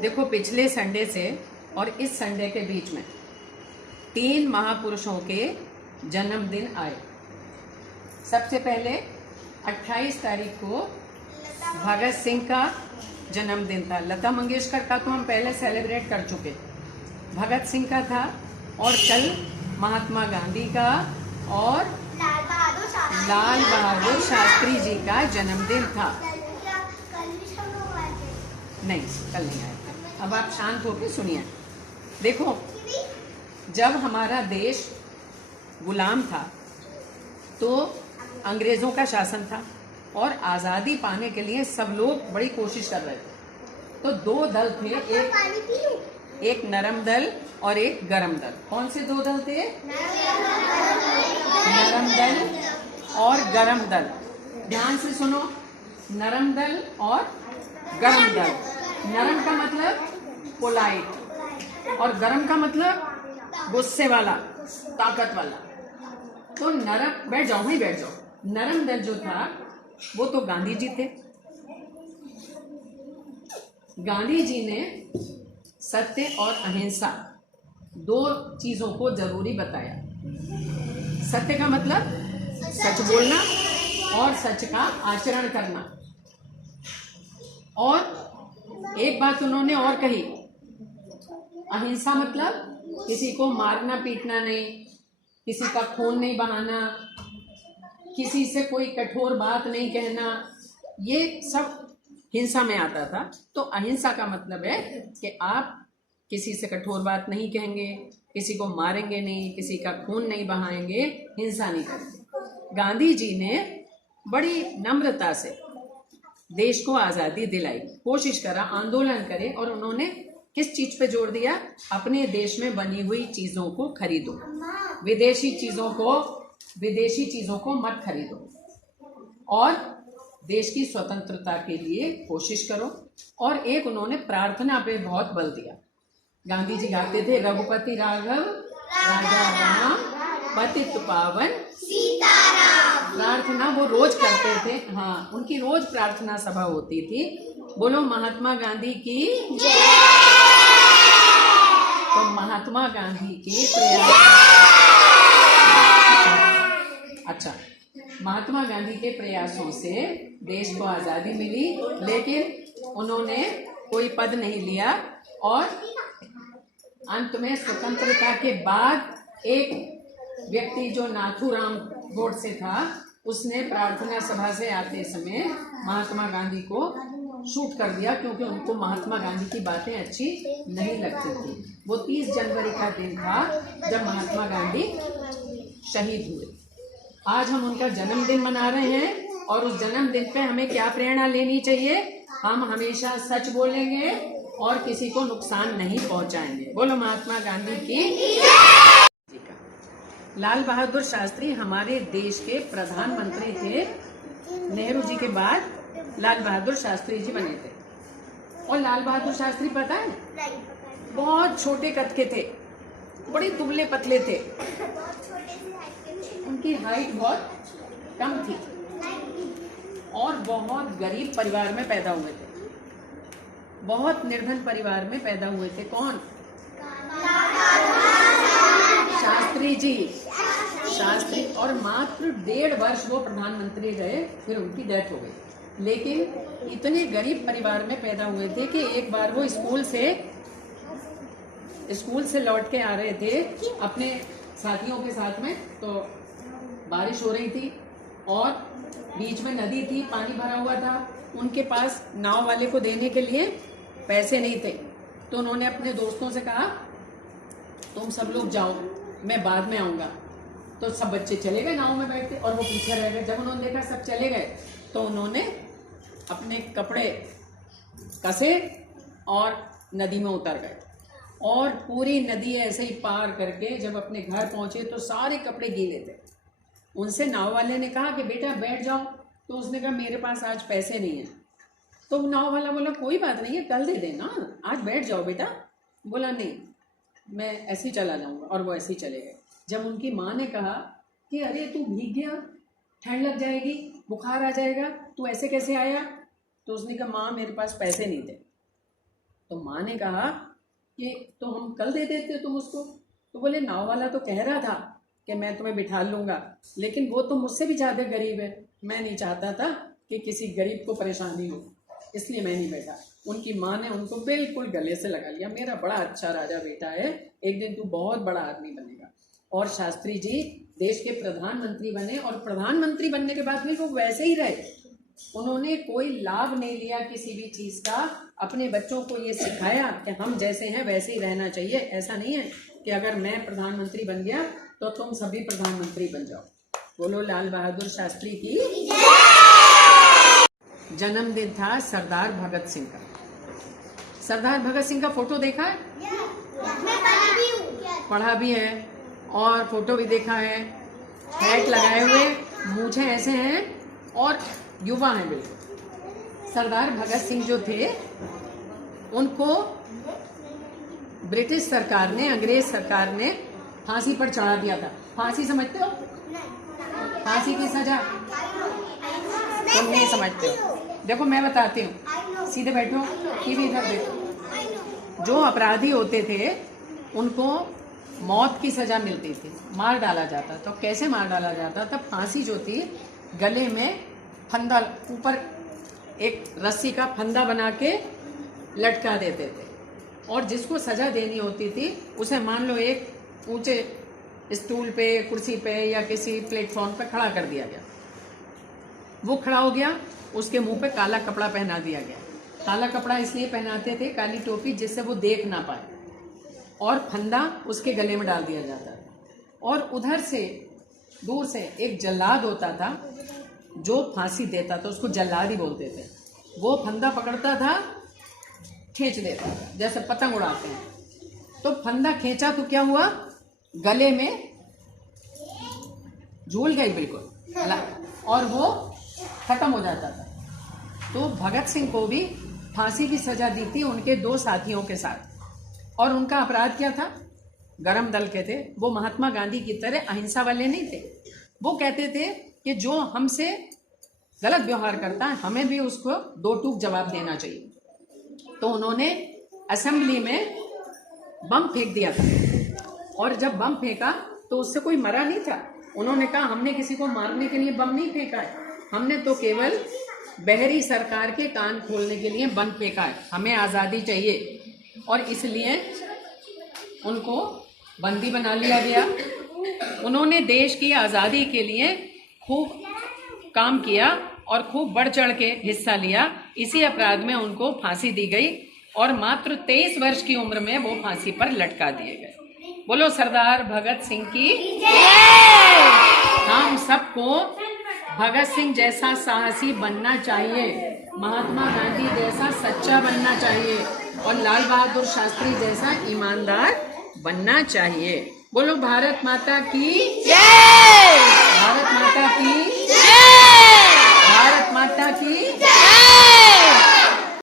देखो, पिछले संडे से और इस संडे के बीच में 3 महापुरुषों के जन्मदिन आए। सबसे पहले 28 तारीख को भगत सिंह का जन्मदिन था। लता मंगेशकर का तो हम पहले सेलिब्रेट कर चुके, भगत सिंह का था। और कल महात्मा गांधी का और लाल बहादुर शास्त्री जी का जन्मदिन था। नहीं, कल नहीं आए थे। अब आप शांत होकर सुनिए। देखो, जब हमारा देश गुलाम था तो अंग्रेजों का शासन था और आज़ादी पाने के लिए सब लोग बड़ी कोशिश कर रहे थे। तो 2 दल थे, एक नरम दल और एक गरम दल। कौन से 2 दल थे? नरम दल और गरम दल। ध्यान से सुनो, नरम दल और गरम दल। नरम का मतलब पोलाइट और गरम का मतलब गुस्से वाला, ताकत वाला। तो नरम, बैठ जाओ, वहीं बैठ जाओ। नरम दल जो था वो तो गांधी जी थे। गांधी जी ने सत्य और अहिंसा 2 चीजों को जरूरी बताया। सत्य का मतलब सच बोलना और सच का आचरण करना। और एक बात उन्होंने और कही, अहिंसा मतलब किसी को मारना पीटना नहीं, किसी का खून नहीं बहाना, किसी से कोई कठोर बात नहीं कहना, ये सब हिंसा में आता था। तो अहिंसा का मतलब है कि आप किसी से कठोर बात नहीं कहेंगे, किसी को मारेंगे नहीं, किसी का खून नहीं बहाएंगे, हिंसा नहीं करेंगे। गांधी जी ने बड़ी नम्रता से देश को आज़ादी दिलाई, कोशिश करा, आंदोलन करे। और उन्होंने किस चीज पे जोर दिया? अपने देश में बनी हुई चीजों को खरीदो, विदेशी चीजों को मत खरीदो और देश की स्वतंत्रता के लिए कोशिश करो। और एक उन्होंने प्रार्थना पे बहुत बल दिया। गांधी जी गाते थे, रघुपति राघव राजा राम पतित पावन सीताराम। प्रार्थना वो रोज करते थे। हाँ, उनकी रोज प्रार्थना सभा होती थी। बोलो महात्मा गांधी की जय। तो महात्मा गांधी के महात्मा गांधी के प्रयासों से देश को आजादी मिली, लेकिन उन्होंने कोई पद नहीं लिया। और अंत में स्वतंत्रता के बाद एक व्यक्ति जो नाथूराम गोडसे था, उसने प्रार्थना सभा से आते समय महात्मा गांधी को शूट कर दिया, क्योंकि उनको महात्मा गांधी की बातें अच्छी नहीं लगती थी। वो 30 जनवरी का दिन था जब महात्मा गांधी शहीद हुए। आज हम उनका जन्मदिन मना रहे हैं और उस जन्मदिन पे हमें क्या प्रेरणा लेनी चाहिए? हम हमेशा सच बोलेंगे और किसी को नुकसान नहीं पहुंचाएंगे। बोलो महात्मा गांधी की। लाल बहादुर शास्त्री हमारे देश के प्रधानमंत्री थे। नेहरू जी के बाद लाल बहादुर शास्त्री जी बने थे। और लाल बहादुर शास्त्री पता है, बहुत छोटे कद के थे, बड़े दुबले पतले थे। उनकी हाइट बहुत कम थी और बहुत गरीब परिवार में पैदा हुए थे, बहुत निर्धन परिवार में पैदा हुए थे। कौन? शास्त्री जी। शास्त्री। और मात्र 1.5 वर्ष वो प्रधानमंत्री रहे, फिर उनकी डेथ हो गई। लेकिन इतने गरीब परिवार में पैदा हुए थे कि एक बार वो स्कूल से लौट के आ रहे थे अपने साथियों के साथ में। तो बारिश हो रही थी और बीच में नदी थी, पानी भरा हुआ था। उनके पास नाव वाले को देने के लिए पैसे नहीं थे। तो उन्होंने अपने दोस्तों से कहा, तुम सब लोग जाओ, मैं बाद में आऊंगा। तो सब बच्चे चले गए नाव में बैठ के और वो पीछे रह गए। जब उन्होंने देखा सब चले गए तो उन्होंने अपने कपड़े कसे और नदी में उतर गए। और पूरी नदी ऐसे ही पार करके जब अपने घर पहुंचे तो सारे कपड़े गीले थे। उनसे नाव वाले ने कहा कि बेटा बैठ जाओ। तो उसने कहा, मेरे पास आज पैसे नहीं है। तो नाव वाला बोला, कोई बात नहीं है, कल दे देना, आज बैठ जाओ बेटा। बोला, नहीं, मैं ऐसे ही चला जाऊंगा। और वो ऐसे ही चले गए। जब उनकी माँ ने कहा कि अरे तू भीग गया, ठंड लग जाएगी, बुखार आ जाएगा, तू ऐसे कैसे आया? तो उसने कहा, माँ मेरे पास पैसे नहीं थे। तो माँ ने कहा कि तो हम कल दे देते तुम उसको। तो बोले नाव वाला तो कह रहा था कि मैं तुम्हें बिठा लूँगा, लेकिन वो तो मुझसे भी ज़्यादा गरीब है, मैं नहीं चाहता था कि किसी गरीब को परेशानी हो, इसलिए मैं नहीं बैठा। उनकी माँ ने उनको बिल्कुल गले से लगा लिया, मेरा बड़ा अच्छा राजा बेटा है, एक दिन तू बहुत बड़ा आदमी बनेगा। और शास्त्री जी देश के प्रधानमंत्री बने, और प्रधानमंत्री बनने के बाद भी वो वैसे ही रहे। उन्होंने कोई लाभ नहीं लिया किसी भी चीज़ का, अपने बच्चों को ये सिखाया कि हम जैसे हैं वैसे ही रहना चाहिए। ऐसा नहीं है कि अगर मैं प्रधानमंत्री बन गया तो तुम सभी प्रधानमंत्री बन जाओ। बोलो लाल बहादुर शास्त्री की। जन्मदिन था सरदार भगत सिंह का। सरदार भगत सिंह का फोटो देखा है? पढ़ा भी है और फोटो भी देखा है। हैट लगाए हुए, मूछें ऐसे हैं और युवा हैं बिल्कुल। सरदार भगत सिंह जो थे उनको ब्रिटिश सरकार ने, अंग्रेज सरकार ने फांसी पर चढ़ा दिया था। फांसी समझते हो? फांसी की सजा तुम नहीं समझते हो। देखो मैं बताती हूँ, सीधे बैठो, टीवी इधर देखो। जो अपराधी होते थे उनको मौत की सजा मिलती थी, मार डाला जाता। तो कैसे मार डाला जाता था? फांसी जो थी गले में फंदा, ऊपर एक रस्सी का फंदा बना के लटका देते थे, और जिसको सजा देनी होती थी उसे मान लो एक ऊंचे स्टूल पे, कुर्सी पे या किसी प्लेटफॉर्म पे खड़ा कर दिया गया। वो खड़ा हो गया, उसके मुंह पे काला कपड़ा पहना दिया गया। काला कपड़ा इसलिए पहनाते थे, काली टोपी, जिससे वो देख ना पाए, और फंदा उसके गले में डाल दिया जाता था। और उधर से दूर से एक जल्लाद होता था जो फांसी देता था, उसको जल्लाद ही बोलते थे। वो फंदा पकड़ता था, खींच देता था, जैसे पतंग उड़ाते हैं। तो फंदा खींचा तो क्या हुआ? गले में झूल गई बिल्कुल, और वो खत्म हो जाता था। तो भगत सिंह को भी फांसी की सजा दी थी उनके 2 साथियों के साथ। और उनका अपराध क्या था? गरम दल के थे वो। महात्मा गांधी की तरह अहिंसा वाले नहीं थे। वो कहते थे कि जो हमसे गलत व्यवहार करता है हमें भी उसको 2 टूक जवाब देना चाहिए। तो उन्होंने असेंबली में बम फेंक दिया था, और जब बम फेंका तो उससे कोई मरा नहीं था। उन्होंने कहा हमने किसी को मारने के लिए बम नहीं फेंका है, हमने तो केवल बहरी सरकार के कान खोलने के लिए बम फेंका है, हमें आज़ादी चाहिए। और इसलिए उनको बंदी बना लिया गया। उन्होंने देश की आज़ादी के लिए खूब काम किया और खूब बढ़ चढ़ के हिस्सा लिया। इसी अपराध में उनको फांसी दी गई, और मात्र 23 वर्ष की उम्र में वो फांसी पर लटका दिए गए। बोलो सरदार भगत सिंह की जय। हम सबको भगत सिंह जैसा साहसी बनना चाहिए, महात्मा गांधी जैसा सच्चा बनना चाहिए, और लाल बहादुर शास्त्री जैसा ईमानदार बनना चाहिए। बोलो भारत माता की जय।